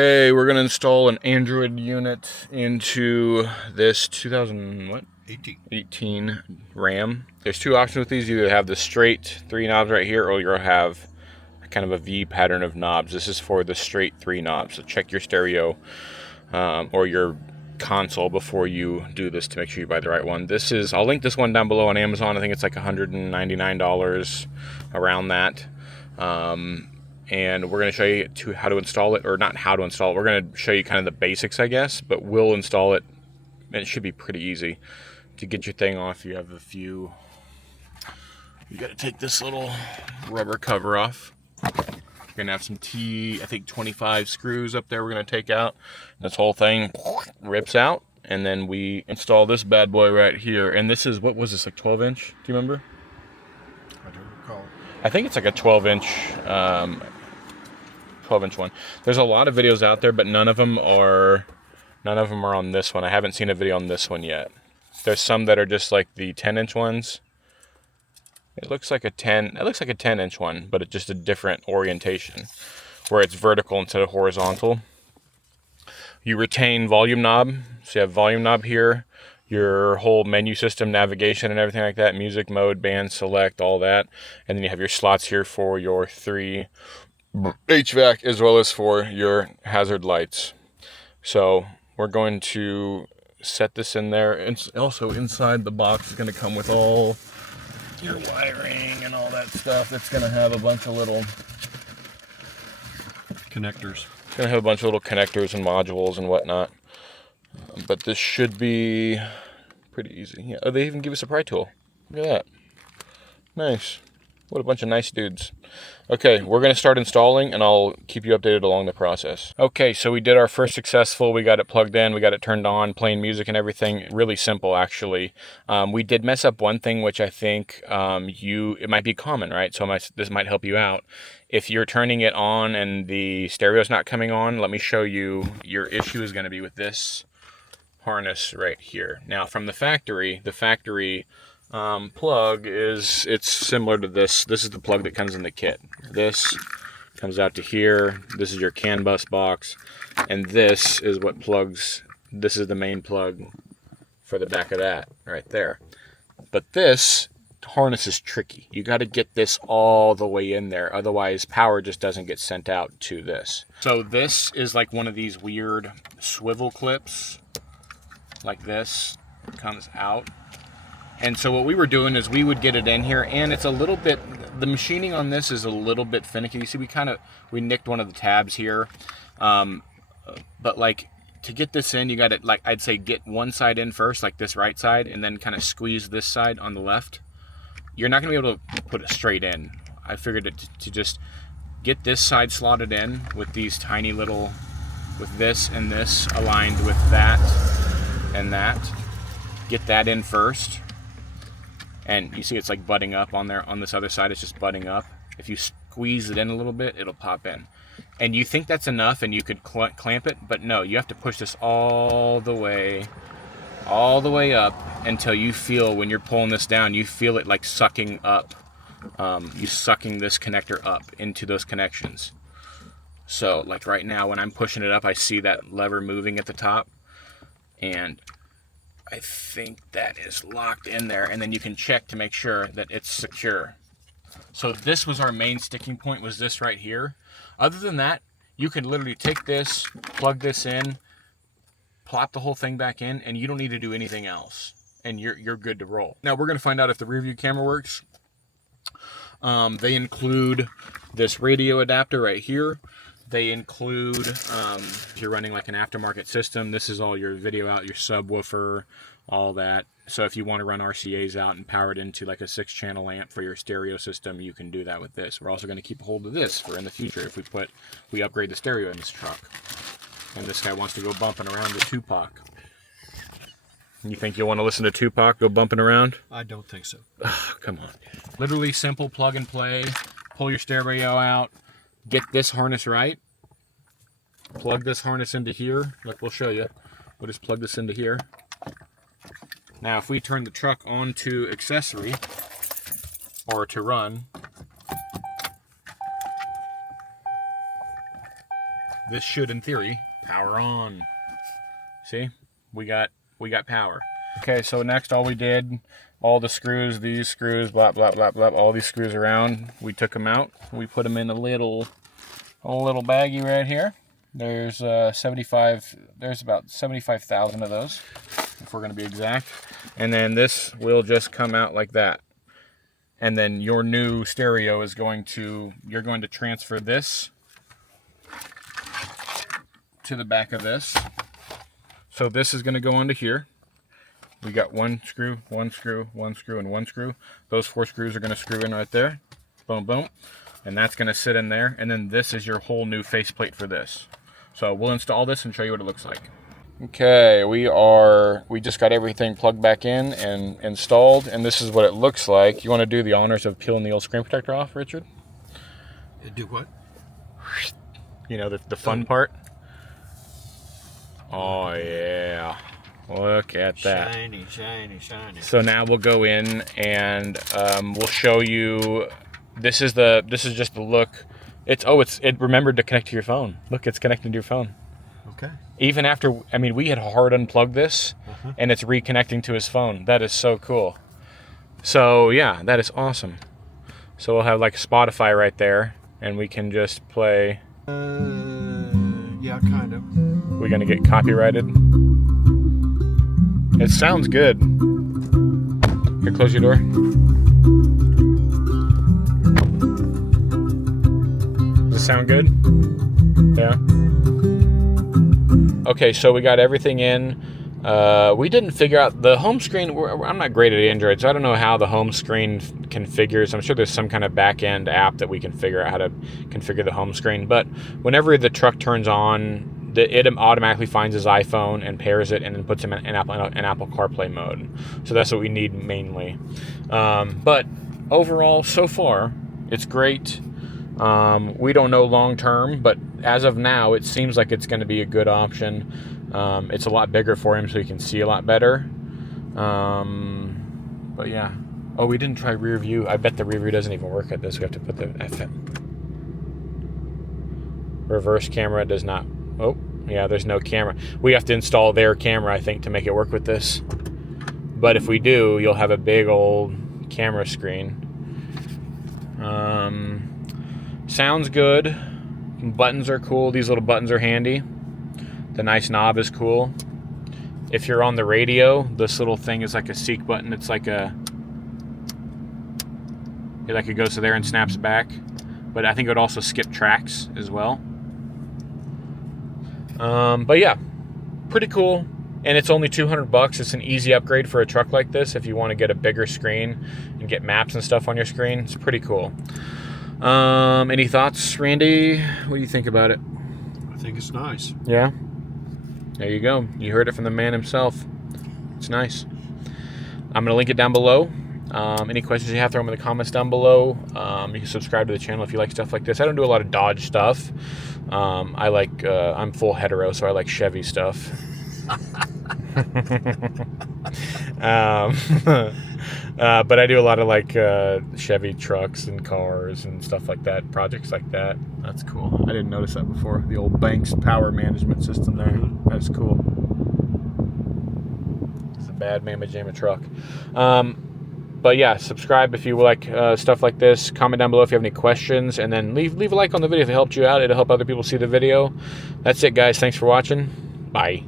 Hey, we're gonna install an Android unit into this 2018 Ram. There's two options with these. You either have the straight three knobs right here, or you'll have kind of a V pattern of knobs. This is for the straight three knobs. So check your stereo or your console before you do this to make sure you buy the right one. I'll link this one down below on Amazon. I think it's like $199, around that. And we're going to show you how to install it, or not how to install it. We're going to show you kind of the basics, I guess, but we'll install it, and it should be pretty easy. To get your thing off, you got to take this little rubber cover off. You're going to have some I think 25 screws up there we're going to take out. This whole thing rips out, and then we install this bad boy right here. And this is, what was this, like 12 inch? Do you remember? I don't recall. I think it's like a 12-inch 12-inch one. There's a lot of videos out there, but none of them are on this one. I haven't seen a video on this one yet. There's some that are just like the 10-inch ones. It looks like a 10-inch one, but it's just a different orientation, where it's vertical instead of horizontal. You retain volume knob, so you have volume knob here, your whole menu system, navigation and everything like that, music mode, band select, all that. And then you have your slots here for your 3 HVAC as well as for your hazard lights. So we're going to set this in there. And also inside the box is going to come with all your wiring and all that stuff. It's going to have a bunch of little connectors. It's going to have a bunch of little connectors and modules and whatnot. But this should be pretty easy. Yeah. Oh, they even give us a pry tool. Look at that. Nice. What a bunch of nice dudes. Okay, we're going to start installing, and I'll keep you updated along the process. Okay, so we did our first successful. We got it plugged in. We got it turned on, playing music and everything. Really simple, actually. We did mess up one thing, which I think it might be common, right? So this might help you out. If you're turning it on and the stereo's not coming on, let me show you. Your issue is going to be with this harness right here. Now, from the factory plug it's similar to this. This is the plug that comes in the kit. This comes out to here. This is your CAN bus box, and this is what plugs. This is the main plug for the back of that right there. But this harness is tricky. You got to get this all the way in there, otherwise power just doesn't get sent out to this. So this is like one of these weird swivel clips, like this comes out. And so what we were doing is we would get it in here, and it's a little bit, the machining on this is a little bit finicky. You see, we nicked one of the tabs here. But like, to get this in, you got to, like, I'd say get one side in first, like this right side, and then kind of squeeze this side on the left. You're not going to be able to put it straight in. I figured it to just get this side slotted in with these tiny little, with this and this aligned with that and that. Get that in first. And you see it's like butting up on there. On this other side, it's just butting up. If you squeeze it in a little bit, it'll pop in. And you think that's enough and you could clamp it, but no, you have to push this all the way up until you feel, when you're pulling this down, you feel it like sucking up. You sucking this connector up into those connections. So like right now, when I'm pushing it up, I see that lever moving at the top. And I think that is locked in there, and then you can check to make sure that it's secure. So this was our main sticking point, was this right here. Other than that, you can literally take this, plug this in, plop the whole thing back in, and you don't need to do anything else, and you're good to roll. Now we're going to find out if the rear view camera works. They include this radio adapter right here. They include, if you're running like an aftermarket system, this is all your video out, your subwoofer, all that. So if you want to run RCAs out and power it into like a 6-channel amp for your stereo system, you can do that with this. We're also going to keep a hold of this for in the future if we upgrade the stereo in this truck. And this guy wants to go bumping around to Tupac. You think you'll want to listen to Tupac go bumping around? I don't think so. Oh, come on. Literally simple plug and play. Pull your stereo out. Get this harness right. Plug this harness into here. Look, we'll show you. We'll just plug this into here. Now, if we turn the truck on to accessory, or to run, this should, in theory, power on. See, we got power. Okay, so next all we did, all the screws, these screws, blah blah blah blah, all these screws around, we took them out. We put them in a little baggie right here. There's 75. There's about 75,000 of those, if we're going to be exact. And then this will just come out like that. And then your new stereo is going to, you're going to transfer this to the back of this. So this is going to go onto here. We got one screw, one screw, one screw, and one screw. Those 4 screws are going to screw in right there. Boom, boom. And that's going to sit in there. And then this is your whole new faceplate for this. So we'll install this and show you what it looks like. Okay, we just got everything plugged back in and installed, and this is what it looks like. You want to do the honors of peeling the old screen protector off, Richard? Do what? You know, the fun part? Oh, yeah. Look at that. Shiny, shiny, shiny. So now we'll go in and we'll show you, this is just the look. It remembered to connect to your phone. Look, it's connecting to your phone. Okay. Even after, I mean, we had hard unplugged this, and it's reconnecting to his phone. That is so cool. So yeah, that is awesome. So we'll have like Spotify right there, and we can just play. Yeah, kind of. We're gonna get copyrighted. It sounds good. Here, close your door. Does it sound good? Yeah. Okay, so we got everything in. We didn't figure out the home screen. I'm not great at Android, so I don't know how the home screen configures. I'm sure there's some kind of back-end app that we can figure out how to configure the home screen. But whenever the truck turns on, it automatically finds his iPhone and pairs it and then puts him in Apple Carplay mode. So that's what we need mainly. But overall, so far, it's great. We don't know long term, but as of now, it seems like it's going to be a good option. It's a lot bigger for him, so he can see a lot better. But yeah. Oh, we didn't try rear view. I bet the rear view doesn't even work at this. We have to put the FM. Reverse camera does not. Oh, yeah, there's no camera. We have to install their camera, I think, to make it work with this. But if we do, you'll have a big old camera screen. Sounds good. Buttons are cool. These little buttons are handy. The nice knob is cool. If you're on the radio, this little thing is like a seek button. It's like it goes to there and snaps back. But I think it would also skip tracks as well. But yeah, pretty cool. And it's only $200. It's an easy upgrade for a truck like this if you want to get a bigger screen and get maps and stuff on your screen. It's pretty cool. Any thoughts, Randy? What do you think about it? I think it's nice. Yeah? There you go. You heard it from the man himself. It's nice. I'm going to link it down below. Any questions you have, throw them in the comments down below. You can subscribe to the channel if you like stuff like this. I don't do a lot of Dodge stuff. I'm full hetero, so I like Chevy stuff. But I do a lot of like Chevy trucks and cars and stuff like that, projects like that. That's cool. I didn't notice that before. The old Banks power management system there. That's cool. It's a bad mamma jamma truck. But yeah, subscribe if you like stuff like this. Comment down below if you have any questions, and then leave a like on the video if it helped you out. It'll help other people see the video. That's it, guys. Thanks for watching. Bye.